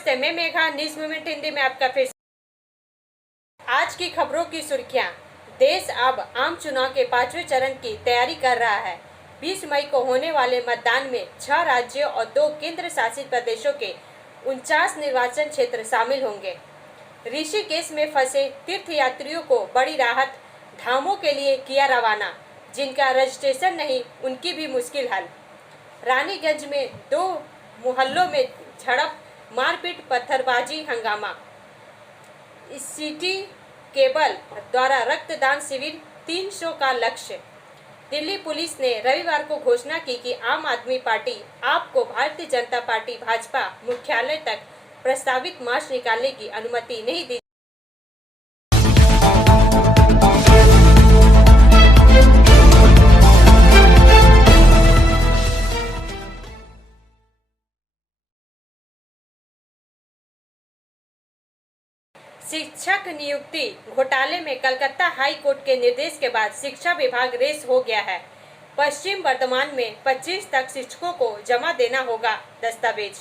नमस्ते, मैं Megha, news movement Hindi में आपका फिर। आज की खबरों की सुर्खियां। देश अब आम चुनाव के 5वें चरण की तैयारी कर रहा है। 20 मई को होने वाले मतदान में 6 राज्यों और 2 केंद्र शासित प्रदेशों के 49 निर्वाचन क्षेत्र शामिल होंगे। ऋषिकेश में फंसे तीर्थयात्रियों को बड़ी राहत, धामों के लिए किया रवाना। जिनका रजिस्ट्रेशन नहीं, उनकी भी मुश्किल हल। रानीगंज में 2 मोहल्लों में झड़प, मारपीट, पत्थरबाजी, हंगामा। सिटी केबल द्वारा रक्तदान शिविर 300 का लक्ष्य। दिल्ली पुलिस ने रविवार को घोषणा की कि आम आदमी पार्टी आप को भारतीय जनता पार्टी भाजपा मुख्यालय तक प्रस्तावित मार्च निकालने की अनुमति नहीं दी। शिक्षक नियुक्ति घोटाले में कलकत्ता हाई कोर्ट के निर्देश के बाद शिक्षा विभाग रेस हो गया है। पश्चिम बर्धमान में 25 तक शिक्षकों को जमा देना होगा दस्तावेज।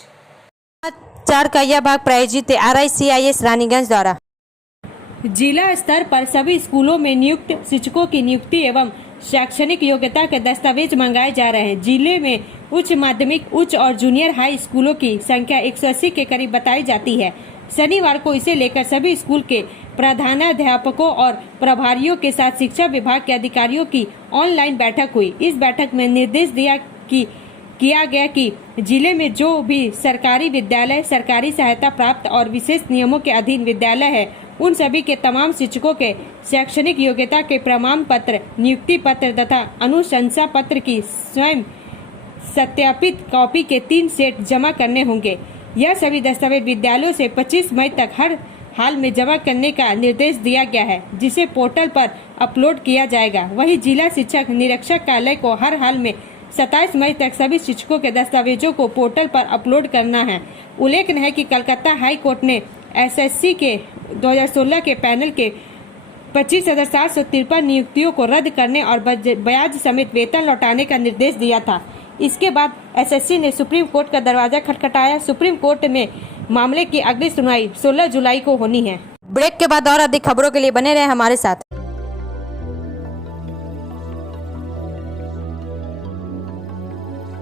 4 कहिया भाग प्रायोजित RICIS रानीगंज द्वारा जिला स्तर पर सभी स्कूलों में नियुक्त शिक्षकों की नियुक्ति एवं शैक्षणिक योग्यता के दस्तावेज मंगाए जा रहे हैं। जिले में उच्च माध्यमिक, उच्च और जूनियर हाई स्कूलों की संख्या 180 के करीब बताई जाती है। शनिवार को इसे लेकर सभी स्कूल के प्रधानाध्यापकों और प्रभारियों के साथ शिक्षा विभाग के अधिकारियों की ऑनलाइन बैठक हुई। इस बैठक में निर्देश किया गया कि जिले में जो भी सरकारी विद्यालय, सरकारी सहायता प्राप्त और विशेष नियमों के अधीन विद्यालय है, उन सभी के तमाम शिक्षकों के शैक्षणिक योग्यता के प्रमाण पत्र, नियुक्ति पत्र तथा अनुशंसा पत्र की स्वयं सत्यापित कॉपी के 3 सेट जमा करने होंगे। यह सभी दस्तावेज विद्यालयों से 25 मई तक हर हाल में जमा करने का निर्देश दिया गया है, जिसे पोर्टल पर अपलोड किया जाएगा। वहीं जिला शिक्षक निरीक्षक कार्यालय को हर हाल में 27 मई तक सभी शिक्षकों के दस्तावेजों को पोर्टल पर अपलोड करना है। उल्लेखनीय है कि कलकत्ता हाई कोर्ट ने SSC के 2016 के पैनल के 25,753 नियुक्तियों को रद्द करने और ब्याज समेत वेतन लौटाने का निर्देश दिया था। इसके बाद SSC ने सुप्रीम कोर्ट का दरवाजा खटखटाया। सुप्रीम कोर्ट में मामले की अगली सुनवाई 16 जुलाई को होनी है। ब्रेक के बाद और अधिक खबरों के लिए बने रहे हमारे साथ।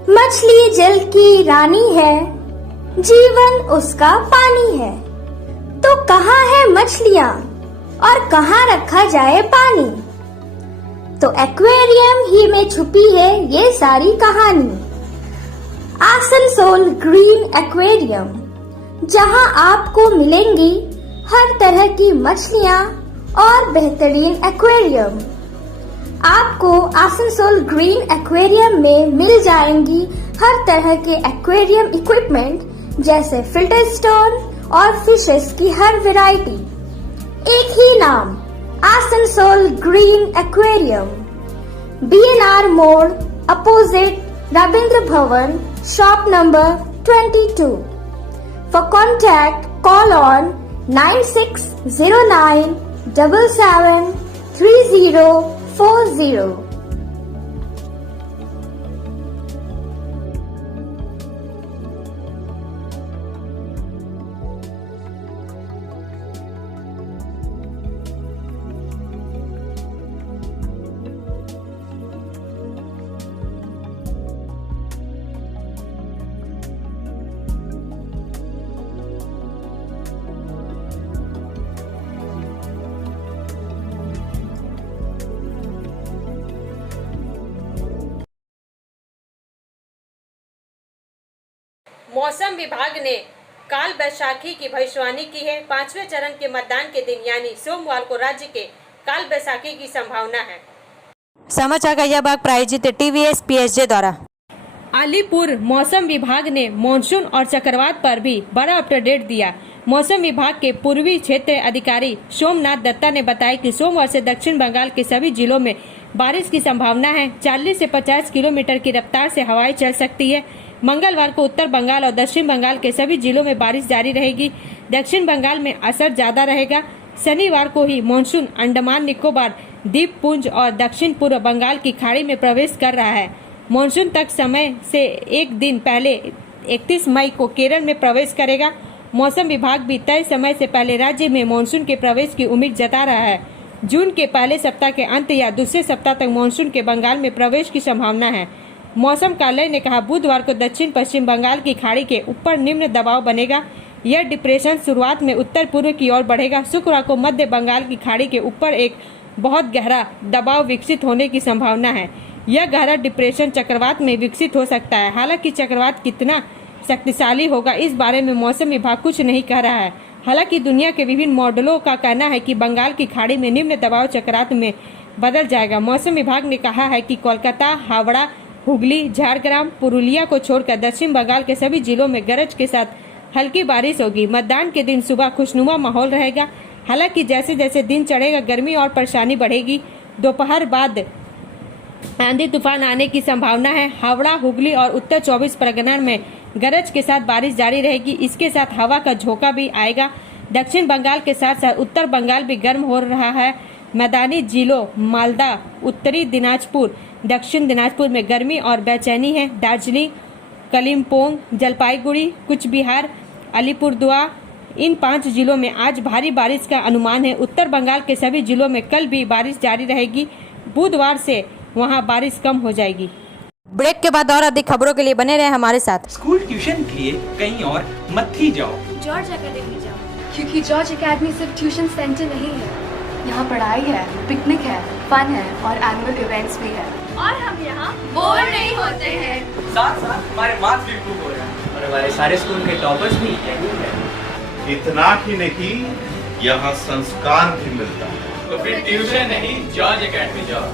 मछली जल की रानी है, जीवन उसका पानी है। तो कहाँ है मछलियाँ और कहाँ रखा जाए पानी? तो एक्वेरियम ही में छुपी है ये सारी कहानी। आसनसोल ग्रीन एक्वेरियम, जहां आपको मिलेंगी हर तरह की मछलियां और बेहतरीन एक्वेरियम। आपको आसनसोल ग्रीन एक्वेरियम में मिल जाएंगी हर तरह के एक्वेरियम इक्विपमेंट, जैसे फिल्टर स्टोन और फिशेस की हर वैरायटी। एक ही नाम, आसनसोल ग्रीन एक्वेरियम। BNR मोड़, opposite Ravindra Bhavan, shop number 22। For contact, call on 9609 77 3040। मौसम विभाग ने काल बैसाखी की भविष्यवाणी की है। 5वें चरण के मतदान के दिन यानी सोमवार को राज्य के काल बैसाखी की संभावना है। समाचार का यह भाग प्रायोजित TVS PSJ द्वारा। अलीपुर मौसम विभाग ने मानसून और चक्रवात पर भी बड़ा अपडेट दिया। मौसम विभाग के पूर्वी क्षेत्र अधिकारी सोमनाथ दत्ता ने बताया कि सोमवार से दक्षिण बंगाल के सभी जिलों में बारिश की संभावना है। 40 से 50 किलोमीटर की रफ्तार से हवाएं चल सकती है। मंगलवार को उत्तर बंगाल और दक्षिण बंगाल के सभी जिलों में बारिश जारी रहेगी। दक्षिण बंगाल में असर ज्यादा रहेगा। शनिवार को ही मानसून अंडमान निकोबार द्वीपपुंज और दक्षिण पूर्व बंगाल की खाड़ी में प्रवेश कर रहा है। मानसून तक समय से एक दिन पहले 31 मई को केरल में प्रवेश करेगा मौसम विभाग भी तय समय से पहले राज्य में मानसून के प्रवेश की उम्मीद जता रहा है। जून के पहले सप्ताह के अंत या दूसरे सप्ताह तक मानसून के बंगाल में प्रवेश की संभावना है। मौसम कार्यालय ने कहा, बुधवार को दक्षिण पश्चिम बंगाल की खाड़ी के ऊपर निम्न दबाव बनेगा। यह डिप्रेशन शुरुआत में उत्तर पूर्व की ओर बढ़ेगा। शुक्रवार को मध्य बंगाल की खाड़ी के ऊपर एक बहुत गहरा दबाव विकसित होने की संभावना है। यह गहरा डिप्रेशन चक्रवात में विकसित हो सकता है। हालांकि चक्रवात कितना शक्तिशाली होगा इस बारे में मौसम विभाग कुछ नहीं कह रहा है। हालांकि दुनिया के विभिन्न मॉडलों का कहना है कि बंगाल की खाड़ी में निम्न दबाव चक्रवात में बदल जाएगा। मौसम विभाग ने कहा है कि कोलकाता, हावड़ा, हुगली, झारग्राम, पुरुलिया को छोड़कर दक्षिण बंगाल के सभी जिलों में गरज के साथ हल्की बारिश होगी। मतदान के दिन सुबह खुशनुमा माहौल रहेगा। हालांकि जैसे जैसे दिन चढ़ेगा गर्मी और परेशानी बढ़ेगी। दोपहर बाद आंधी तूफान आने की संभावना है। हावड़ा, हुगली और उत्तर 24 परगना में गरज के साथ बारिश जारी रहेगी। इसके साथ हवा का झोंका भी आएगा। दक्षिण बंगाल के साथ साथ उत्तर बंगाल भी गर्म हो रहा है। मैदानी जिलों मालदा, उत्तरी दिनाजपुर, दक्षिण दिनाजपुर में गर्मी और बेचैनी है। दार्जिलिंग, कलिम्पोंग, जलपाईगुड़ी, कुछ बिहार, अलीपुरद्वार, इन 5 जिलों में आज भारी बारिश का अनुमान है। उत्तर बंगाल के सभी जिलों में कल भी बारिश जारी रहेगी। बुधवार से वहां बारिश कम हो जाएगी। ब्रेक के बाद और अधिक खबरों के लिए बने रहे हमारे साथ। स्कूल ट्यूशन के लिए कहीं और मत ही जाओ, जॉर्ज एकेडमी जाओ, क्योंकि जॉर्ज एकेडमी सिर्फ ट्यूशन सेंटर नहीं है। यहाँ पढ़ाई है, पिकनिक है, फन है और एनुअल इवेंट्स भी है। और हम यहाँ बोर नहीं होते हैं। साथ साथ हमारे मार्क्स भी इम्प्रूव हो रहे हैं और हमारे सारे स्कूल के टॉपर्स भी यही है। इतना ही नहीं, यहाँ संस्कार भी मिलता है। तो फिर ट्यूशन नहीं, जॉर्ज एकेडमी जाओ।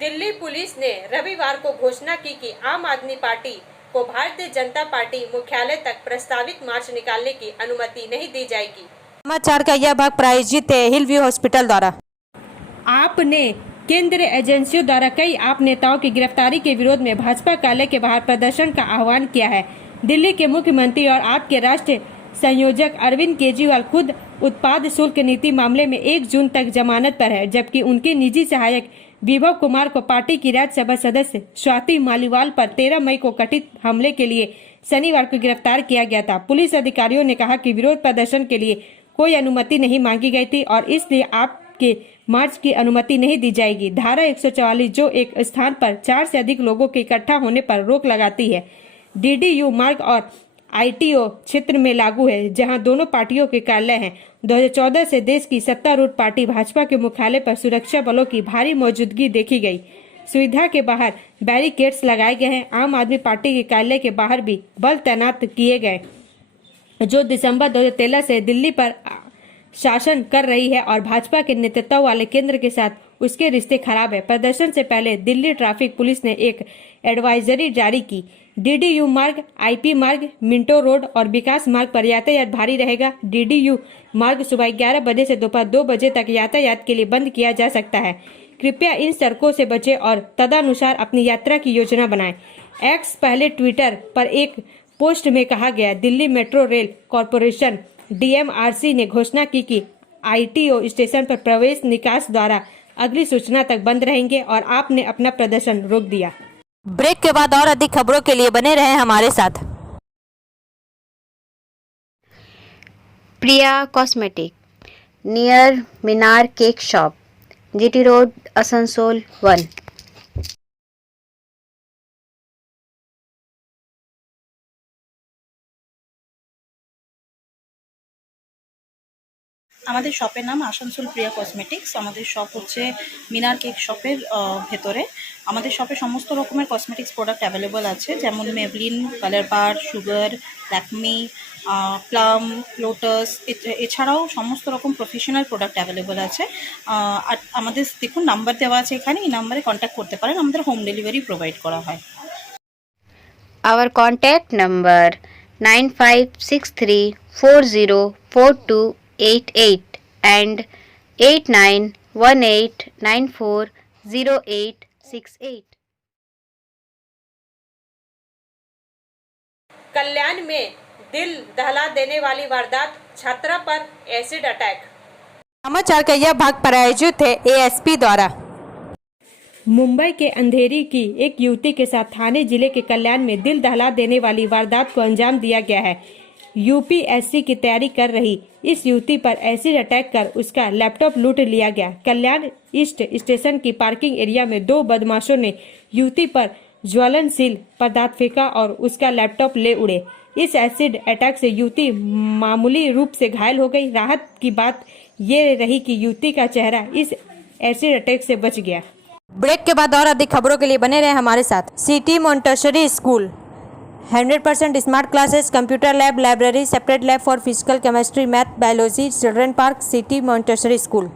दिल्ली पुलिस ने रविवार को घोषणा की कि आम आदमी पार्टी को भारतीय जनता पार्टी मुख्यालय तक प्रस्तावित मार्च निकालने की अनुमति नहीं दी जाएगी। समाचार का यह भाग प्रायोजित है हिल व्यू हॉस्पिटल द्वारा। आप ने केंद्रीय एजेंसियों द्वारा कई आप नेताओं की गिरफ्तारी के विरोध में भाजपा कार्यालय के बाहर प्रदर्शन का आह्वान किया है। दिल्ली के मुख्यमंत्री और आप के राष्ट्रीय संयोजक अरविंद केजरीवाल खुद उत्पाद शुल्क नीति मामले में 1 जून तक जमानत पर है, जबकि उनके निजी सहायक विभव कुमार को पार्टी की राज्यसभा सदस्य स्वाति मालीवाल पर 13 मई को कथित हमले के लिए शनिवार को गिरफ्तार किया गया था। पुलिस अधिकारियों ने कहा कि विरोध प्रदर्शन के लिए कोई अनुमति नहीं मांगी गई थी और इसलिए आपके मार्च की अनुमति नहीं दी जाएगी। धारा 144 जो एक स्थान पर 4 से अधिक लोगों के इकट्ठा होने पर रोक लगाती है, DDU मार्ग और ITO क्षेत्र में लागू है, जहां दोनों पार्टियों के कार्यालय हैं। 2014 से देश की सत्तारूढ़ पार्टी भाजपा के मुख्यालय पर सुरक्षा बलों की भारी मौजूदगी देखी गई। सुविधा के बाहर बैरिकेड्स लगाए गए हैं। आम आदमी पार्टी के कार्यालय के बाहर भी बल तैनात किए गए, जो दिसंबर 2013 से दिल्ली पर शासन कर रही है और भाजपा के नेतृत्व वाले केंद्र के साथ उसके रिश्ते खराब है। प्रदर्शन से पहले दिल्ली ट्रैफिक पुलिस ने एक एडवाइजरी जारी की। DDU मार्ग, IP मार्ग, मिंटो रोड और विकास मार्ग पर यातायात भारी रहेगा। DDU मार्ग सुबह 11 बजे से दोपहर 2 बजे तक यातायात के लिए बंद किया जा सकता है। कृपया इन सड़कों से बचें और तदनुसार अपनी यात्रा की योजना बनाएं। एक्स पहले ट्विटर पर एक पोस्ट में कहा गया, Delhi metro rail corporation DMRC ने घोषणा की कि ITO स्टेशन पर प्रवेश निकास द्वारा अगली सूचना तक बंद रहेंगे और आपने अपना प्रदर्शन रोक दिया। ब्रेक के बाद और अधिक खबरों के लिए बने रहें हमारे साथ। Priya cosmetic near Minar cake shop, GT road, Asansol 1। আমাদের শপের নাম আসানসোল প্রিয়া কসমেটিক্স। আমাদের শপ হচ্ছে মিনার কেক শপের ভেতরে। আমাদের শপে সমস্ত রকমের কসমেটিক্স প্রোডাক্ট অ্যাভেলেবল আছে, যেমন মেবলিন, কালার বার, সুগার, ল্যাকমি, প্লাম, লোটাস, এছাড়াও সমস্ত রকম প্রফেশনাল প্রোডাক্ট অ্যাভেলেবল আছে। আর আমাদের দেখুন নাম্বার দেওয়া আছে এখানে, এই নাম্বারে কন্ট্যাক্ট করতে পারেন। আমাদের হোম ডেলিভারি প্রোভাইড করা হয়। Our contact number 9563404288 and 8918940868। कल्याण में दिल दहला देने वाली वारदात, छात्रा पर एसिड अटैक। समाचार का यह भाग प्रायोजित है ASP द्वारा। मुंबई के अंधेरी की एक युवती के साथ थाने जिले के कल्याण में दिल दहला देने वाली वारदात को अंजाम दिया गया है। यूपीएससी की तैयारी कर रही इस युवती पर एसिड अटैक कर उसका लैपटॉप लूट लिया गया। कल्याण ईस्ट स्टेशन की पार्किंग एरिया में 2 बदमाशों ने युवती पर ज्वलनशील पदार्थ फेंका और उसका लैपटॉप ले उड़े। इस एसिड अटैक से युवती मामूली रूप से घायल हो गई। राहत की बात ये रही कि युवती का चेहरा इस एसिड अटैक से बच गया। ब्रेक के बाद और अधिक खबरों के लिए बने रहे हमारे साथ। City Montessori school 100% smart classes, computer lab, library, separate lab for physical, chemistry, math, biology, children park, city Montessori school.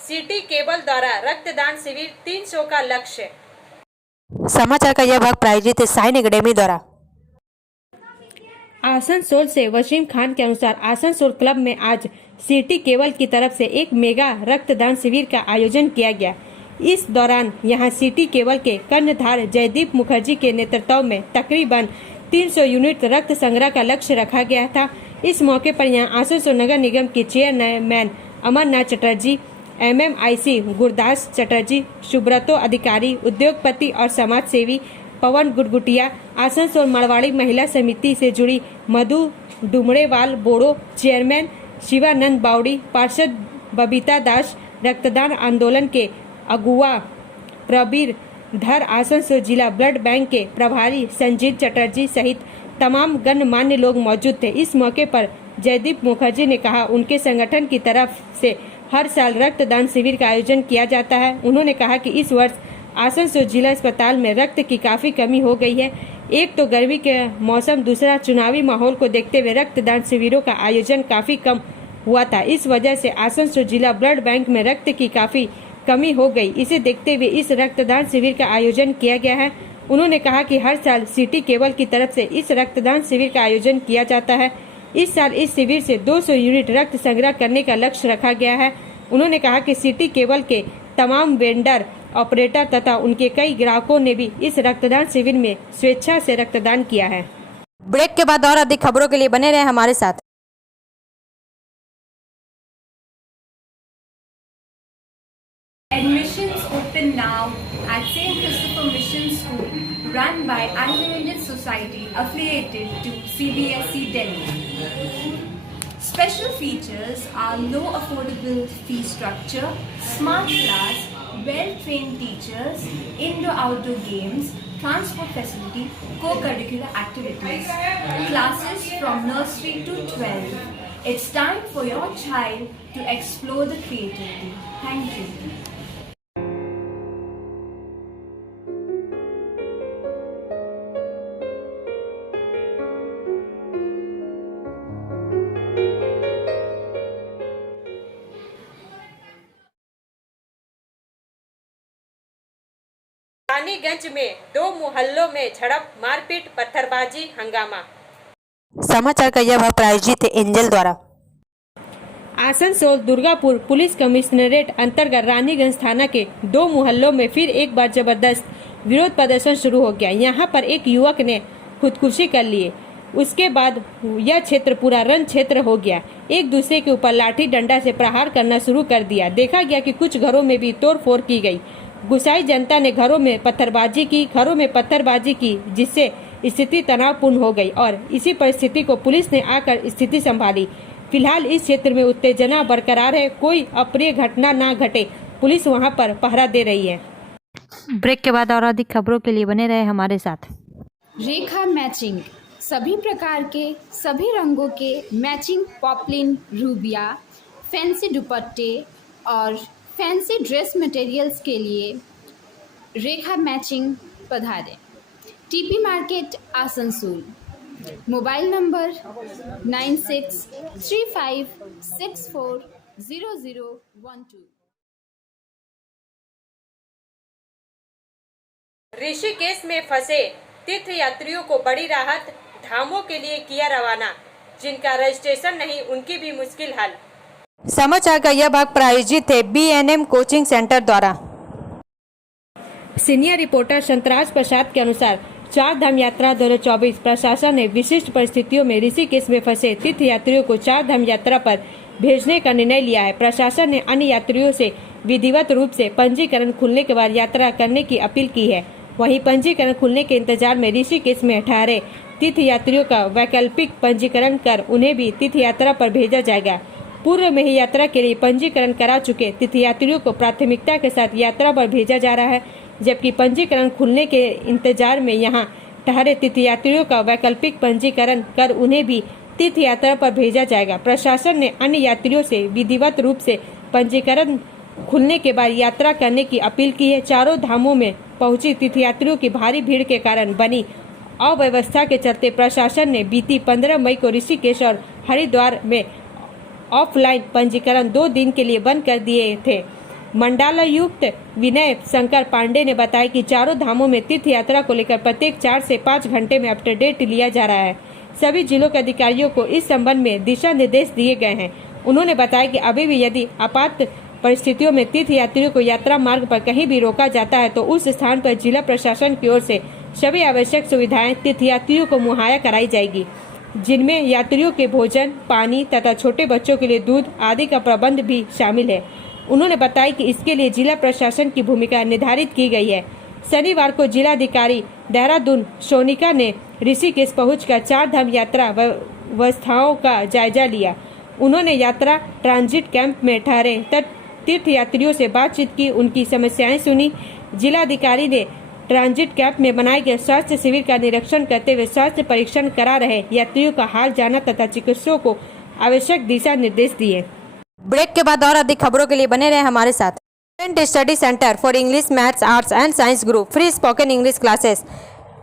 City cable द्वारा रक्तदान शिविर 300 का लक्ष्य। समाचार का यह भाग प्रायोजित है साइन एकेडमी द्वारा। आसनसोल से वसीम खान के अनुसार आसनसोल क्लब में आज सिटी केबल की तरफ से एक मेगा रक्तदान शिविर का आयोजन किया गया। इस दौरान यहां सिटी केबल के कर्णधार जयदीप मुखर्जी के नेतृत्व में तकरीबन 300 यूनिट रक्त संग्रह का लक्ष्य रखा गया था। इस मौके पर यहां आसनसोल नगर निगम के चेयरमैन अमरनाथ चटर्जी, MMIC गुरदास चटर्जी, सुब्रतो अधिकारी, उद्योगपति और समाज सेवी पवन गुटगुटिया, आसनसोल मड़वाड़ी महिला समिति से जुड़ी मधु डुमड़ेवाल बोड़ो, चेयरमैन शिवानंद बावड़ी, पार्षद बबीता दास, रक्तदान आंदोलन के अगुआ प्रबीर धर, आसनसोल जिला ब्लड बैंक के प्रभारी संजीत चटर्जी सहित तमाम गणमान्य लोग मौजूद थे। इस मौके पर जयदीप मुखर्जी ने कहा उनके संगठन की तरफ से हर साल रक्तदान शिविर का आयोजन किया जाता है। उन्होंने कहा कि इस वर्ष आसनसोल जिला अस्पताल में रक्त की काफी कमी हो गई है। एक तो गर्मी के मौसम, दूसरा चुनावी माहौल को देखते हुए रक्तदान शिविरों का आयोजन काफी कम हुआ था। इस वजह से आसनसोल जिला ब्लड बैंक में रक्त की काफी कमी हो गई। इसे देखते हुए इस रक्तदान शिविर का आयोजन किया गया है। उन्होंने कहा कि हर साल सिटी केबल की तरफ से इस रक्तदान शिविर का आयोजन किया जाता है। इस साल इस शिविर से 200 यूनिट रक्त संग्रह करने का लक्ष्य रखा गया है। उन्होंने कहा कि सिटी केबल के तमाम वेंडर, ऑपरेटर तथा उनके कई ग्राहकों ने भी इस रक्तदान शिविर में स्वेच्छा से रक्तदान किया है। ब्रेक के बाद और अधिक खबरों के लिए बने रहे हमारे साथ। Admissions open now at St. Christopher Mission School, run by Anglo-Indian Society affiliated to CBSE Delhi. Special features are low affordable fee structure, smart class, well-trained teachers, indoor-outdoor games, transport facility, co-curricular activities, classes from nursery to 12. It's time for your child to explore the creativity. Thank you. Raniganj में 2 मोहल्लों में झड़प, मारपीट, पत्थरबाजी, हंगामा। समाचार का यह भाग प्रायोजित है एंजल द्वारा। आसनसोल दुर्गापुर पुलिस कमिश्नरेट अंतर्गत रानीगंज थाना के 2 मोहल्लों में फिर एक बार जबरदस्त विरोध प्रदर्शन शुरू हो गया। यहाँ पर एक युवक ने खुदकुशी कर लिए। उसके बाद यह क्षेत्र पूरा रण क्षेत्र हो गया। एक दूसरे के ऊपर लाठी डंडा से प्रहार करना शुरू कर दिया। देखा गया कि कुछ घरों में भी तोड़फोड़ की गई। गुस्साई जनता ने घरों में पत्थरबाजी की, जिससे स्थिति तनावपूर्ण हो गई और इसी परिस्थिति को पुलिस ने आकर स्थिति संभाली। फिलहाल इस क्षेत्र में उत्तेजना बरकरार है। कोई अप्रिय घटना ना घटे, पुलिस वहां पर पहरा दे रही है। ब्रेक के बाद और अधिक खबरों के लिए बने रहे हमारे साथ। रेखा मैचिंग, सभी प्रकार के सभी रंगों के मैचिंग पॉपलिन, रूबिया, फैंसी दुपट्टे और फैंसी ड्रेस मटेरियल्स के लिए रेखा मैचिंग पधारें। TP market Asansol. Mobile number 9635640012। Rishikesh में फंसे तीर्थ यात्रियों को बड़ी राहत, धामों के लिए किया रवाना। जिनका रजिस्ट्रेशन नहीं उनकी भी मुश्किल हल। समाचार का यह भाग प्रायोजित है BNM कोचिंग सेंटर द्वारा। सीनियर रिपोर्टर संतराज प्रसाद के अनुसार चार धाम यात्रा 2024 प्रशासन ने विशिष्ट परिस्थितियों में ऋषिकेश में फंसे तीर्थ यात्रियों को चार धाम यात्रा पर भेजने का निर्णय लिया है। प्रशासन ने अन्य यात्रियों से विधिवत रूप से पंजीकरण खुलने के बाद यात्रा करने की अपील की है। वहीं पंजीकरण खुलने के इंतजार में ऋषिकेश में ठहरे तीर्थ यात्रियों का वैकल्पिक पंजीकरण कर उन्हें भी तीर्थ यात्रा पर भेजा जाएगा। पूर्व में ही यात्रा के लिए पंजीकरण करा चुके तीर्थ यात्रियों को प्राथमिकता के साथ यात्रा पर भेजा जा रहा है, जबकि पंजीकरण खुलने के इंतजार में यहां ठहरे तीर्थ यात्रियों का वैकल्पिक पंजीकरण कर उन्हें भी तीर्थ यात्रा पर भेजा जाएगा। प्रशासन ने अन्य यात्रियों से विधिवत रूप से पंजीकरण खुलने के बाद यात्रा करने की अपील की है। चारों धामों में पहुंची तीर्थ यात्रियों की भारी भीड़ के कारण बनी अव्यवस्था के चलते प्रशासन ने बीती 15 मई को ऋषिकेश और हरिद्वार में ऑफलाइन पंजीकरण 2 दिन के लिए बंद कर दिए थे। मंडलायुक्त विनय शंकर पांडे ने बताया कि चारों धामों में तीर्थ यात्रा को लेकर प्रत्येक 4 से 5 घंटे में अपडेट लिया जा रहा है। सभी जिलों के अधिकारियों को इस संबंध में दिशा निर्देश दिए गए हैं। उन्होंने बताया कि अभी भी यदि आपात परिस्थितियों में तीर्थ यात्रियों को यात्रा मार्ग पर कहीं भी रोका जाता है तो उस स्थान पर जिला प्रशासन की ओर से सभी आवश्यक सुविधाएं तीर्थ यात्रियों को मुहैया कराई जाएगी, जिनमें यात्रियों के भोजन, पानी तथा छोटे बच्चों के लिए दूध आदि का प्रबंध भी शामिल है। उन्होंने बताया कि इसके लिए जिला प्रशासन की भूमिका निर्धारित की गई है। शनिवार को जिलाधिकारी देहरादून सोनिका ने ऋषिकेश पहुंचकर चार धाम यात्रा व्यवस्थाओं का जायजा लिया। उन्होंने यात्रा ट्रांजिट कैंप में ठहरे तीर्थ यात्रियों से बातचीत की, उनकी समस्याएं सुनी। जिलाधिकारी ने ट्रांजिट कैंप में बनाए गए स्वास्थ्य शिविर का निरीक्षण करते हुए स्वास्थ्य परीक्षण करा रहे यात्रियों का हाल जाना तथा चिकित्सकों को आवश्यक दिशा निर्देश दिए। ब्रेक के बाद और अधिक खबरों के लिए बने रहे हमारे साथ। Student study centre for English, maths, arts and science group, free spoken English classes,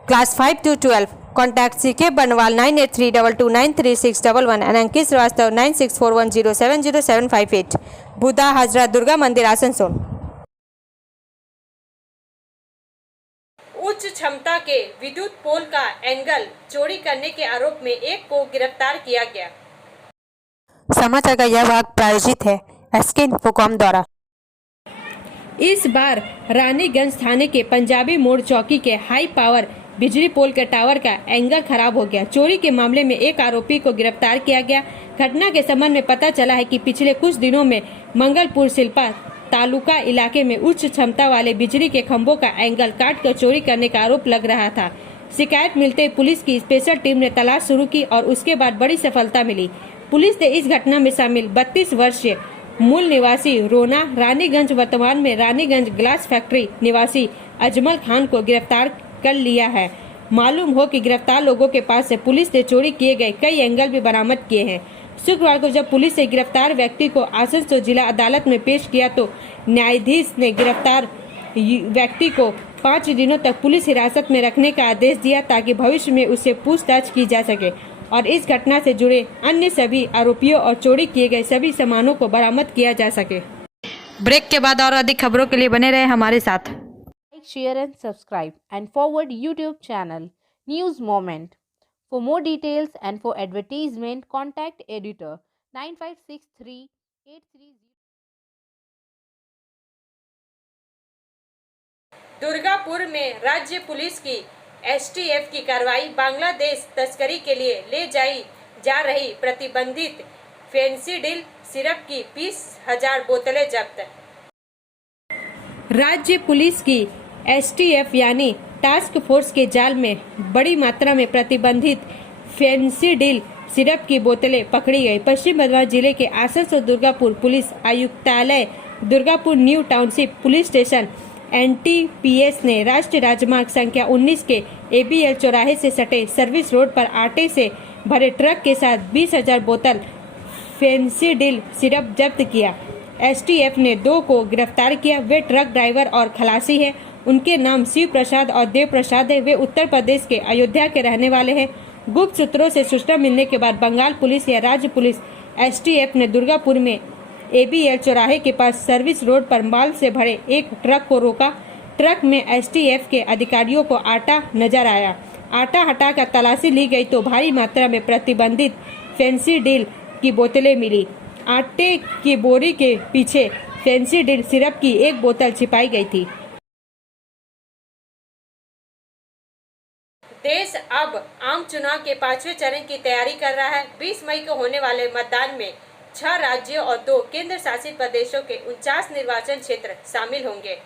class 5 to 12। Contact CK Banwal 9832293611 and Ankit Shrivastava 9641070758। Budha Hazra Durga Mandir, Asansol. उच्च क्षमता के विद्युत पोल का एंगल चोरी करने के आरोप में एक को गिरफ्तार किया गया। समाचार का यह भाग प्रायोजित है एसके इन्फोकॉम द्वारा। इस बार रानीगंज थाने के पंजाबी मोड़ चौकी के हाई पावर बिजली पोल के टावर का एंगल खराब हो गया। चोरी के मामले में एक आरोपी को गिरफ्तार किया गया। घटना के संबंध में पता चला है कि पिछले कुछ दिनों में मंगलपुर सिल्पा तालुका इलाके में उच्च क्षमता वाले बिजली के खंभों का एंगल काट कर चोरी करने का आरोप लग रहा था। शिकायत मिलते ही पुलिस की स्पेशल टीम ने तलाश शुरू की और उसके बाद बड़ी सफलता मिली। पुलिस ने इस घटना में शामिल 32 वर्षीय मूल निवासी रोना रानीगंज, वर्तमान में रानीगंज ग्लास फैक्ट्री निवासी अजमल खान को गिरफ्तार कर लिया है। मालूम हो कि गिरफ्तार लोगों के पास से पुलिस ने चोरी किए गए कई एंगल भी बरामद किए हैं। शुक्रवार को जब पुलिस ने गिरफ्तार व्यक्ति को आसनसोल जिला अदालत में पेश किया तो न्यायाधीश ने गिरफ्तार व्यक्ति को 5 दिनों तक पुलिस हिरासत में रखने का आदेश दिया ताकि भविष्य में उससे पूछताछ की जा सके और इस घटना से जुड़े अन्य सभी आरोपियों और चोरी किए गए सभी सामानों को बरामद किया जा सके। ब्रेक के बाद और अधिक खबरों के लिए बने रहे हमारे साथ। Like, share and subscribe and forward YouTube channel News Moment. For more details and for advertisement, contact editor 956383. Durgapur में राज्य पुलिस की एसटीएफ की कार्रवाई। बांग्लादेश तस्करी के लिए ले जाई जा रही प्रतिबंधित फेंसिडिल सिरप की 20,000 बोतलें जब्त। राज्य पुलिस की एसटीएफ यानी टास्क फोर्स के जाल में बड़ी मात्रा में प्रतिबंधित फेंसिडिल सिरप की बोतलें पकड़ी गई। पश्चिम बंगाल जिले के आसनसोल दुर्गापुर पुलिस आयुक्तालय, Durgapur new township police station NTPS ने राष्ट्रीय राजमार्ग संख्या 19 के एबीएल चौराहे से सटे सर्विस रोड पर आटे से भरे ट्रक के साथ 20,000 बोतल फेंसिडिल सिरप जब्त किया। एसटीएफ ने 2 को गिरफ्तार किया। वे ट्रक ड्राइवर और खलासी हैं। उनके नाम शिव प्रसाद और देव प्रसाद है। वे उत्तर प्रदेश के अयोध्या के रहने वाले हैं। गुप्त सूत्रों से सूचना मिलने के बाद बंगाल पुलिस या राज्य पुलिस एसटीएफ ने दुर्गापुर में एबीएल चौराहे के पास सर्विस रोड पर माल से भरे एक ट्रक को रोका। ट्रक में एसटीएफ के अधिकारियों को आटा नजर आया। आटा हटाकर तलाशी ली गई तो भारी मात्रा में प्रतिबंधित फेंसिडिल की बोतलें मिली। आटे की बोरी के पीछे फेंसिडिल सिरप की एक बोतल छिपाई गई थी। देश अब आम चुनाव के 5वें चरण की तैयारी कर रहा है। 20 मई को होने वाले मतदान में 6 राज्यों और 2 केंद्र शासित प्रदेशों के 49 निर्वाचन क्षेत्र शामिल होंगे।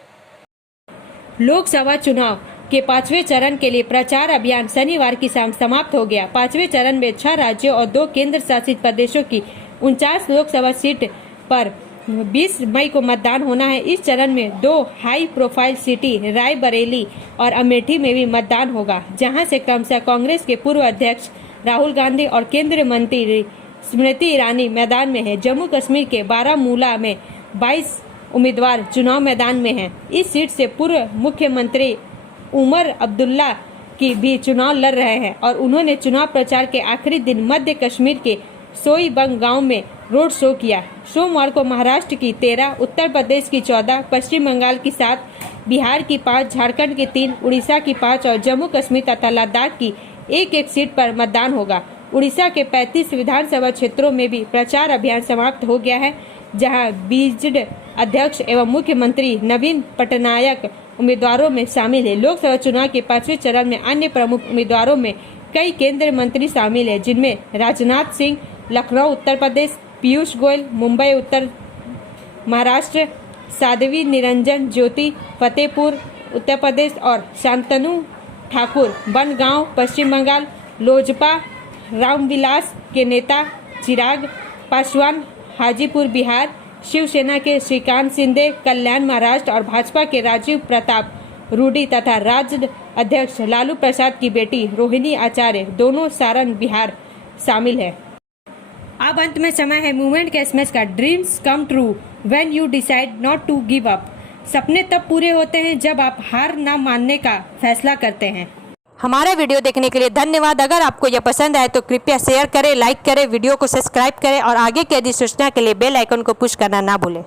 लोकसभा चुनाव के 5वें चरण के लिए प्रचार अभियान शनिवार की शाम समाप्त हो गया। 5वें चरण में 6 राज्यों और 2 केंद्र शासित प्रदेशों की 49 लोकसभा सीट पर 20 मई को मतदान होना है। इस चरण में 2 हाई प्रोफाइल सिटी रायबरेली और अमेठी में भी मतदान होगा, जहां से क्रमशः कांग्रेस के पूर्व अध्यक्ष राहुल गांधी और केंद्रीय मंत्री स्मृति ईरानी मैदान में है। जम्मू कश्मीर के बारामूला में 22 उम्मीदवार चुनाव मैदान में हैं। इस सीट से पूर्व मुख्यमंत्री उमर अब्दुल्ला की भी चुनाव लड़ रहे हैं और उन्होंने चुनाव प्रचार के आखिरी दिन मध्य कश्मीर के सोईबंग गांव में रोड शो किया। सोमवार को महाराष्ट्र की 13, उत्तर प्रदेश की 14, पश्चिम बंगाल की 7, बिहार की 5, झारखंड की 3, उड़ीसा की 5 और जम्मू कश्मीर तथा लद्दाख की एक सीट पर मतदान होगा। उड़ीसा के 35 विधानसभा क्षेत्रों में भी प्रचार अभियान समाप्त हो गया है, जहां बीजेडी अध्यक्ष एवं मुख्यमंत्री नवीन पटनायक उम्मीदवारों में शामिल है। लोकसभा चुनाव के 5वें चरण में अन्य प्रमुख उम्मीदवारों में कई केंद्रीय मंत्री शामिल है, जिनमें राजनाथ सिंह लखनऊ उत्तर प्रदेश, पीयूष गोयल मुंबई उत्तर महाराष्ट्र, साध्वी निरंजन ज्योति फतेहपुर उत्तर प्रदेश और शांतनु ठाकुर बनगांव पश्चिम बंगाल, लोजपा रामविलास के नेता चिराग पासवान हाजीपुर बिहार, शिवसेना के श्रीकांत शिंदे कल्याण महाराष्ट्र और भाजपा के राजीव प्रताप रूडी तथा राज्य अध्यक्ष लालू प्रसाद की बेटी रोहिणी आचार्य दोनों सारण बिहार शामिल है। अब अंत में समय है मूवमेंट के एसएमएस का। Dreams come true when you decide not to give up. सपने तब पूरे होते हैं जब आप हार न मानने का फैसला करते हैं। हमारा वीडियो देखने के लिए धन्यवाद। अगर आपको यह पसंद आए तो कृपया शेयर करें, लाइक करें, वीडियो को सब्सक्राइब करें और आगे की अधिसूचना के लिए बेल आइकन को पुश करना ना भूलें।